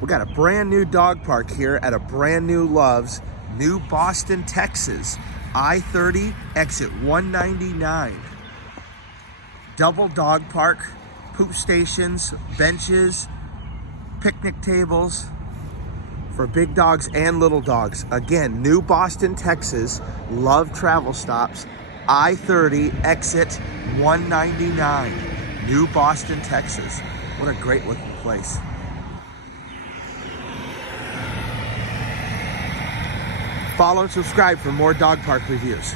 We got a brand new dog park here at a brand new Love's, New Boston, Texas. I-30, exit 199. Double dog park, poop stations, benches, picnic tables for big dogs and little dogs. Again, New Boston, Texas, Love Travel Stops, I-30, exit 199. New Boston, Texas. What a great looking place. Follow and subscribe for more dog park reviews.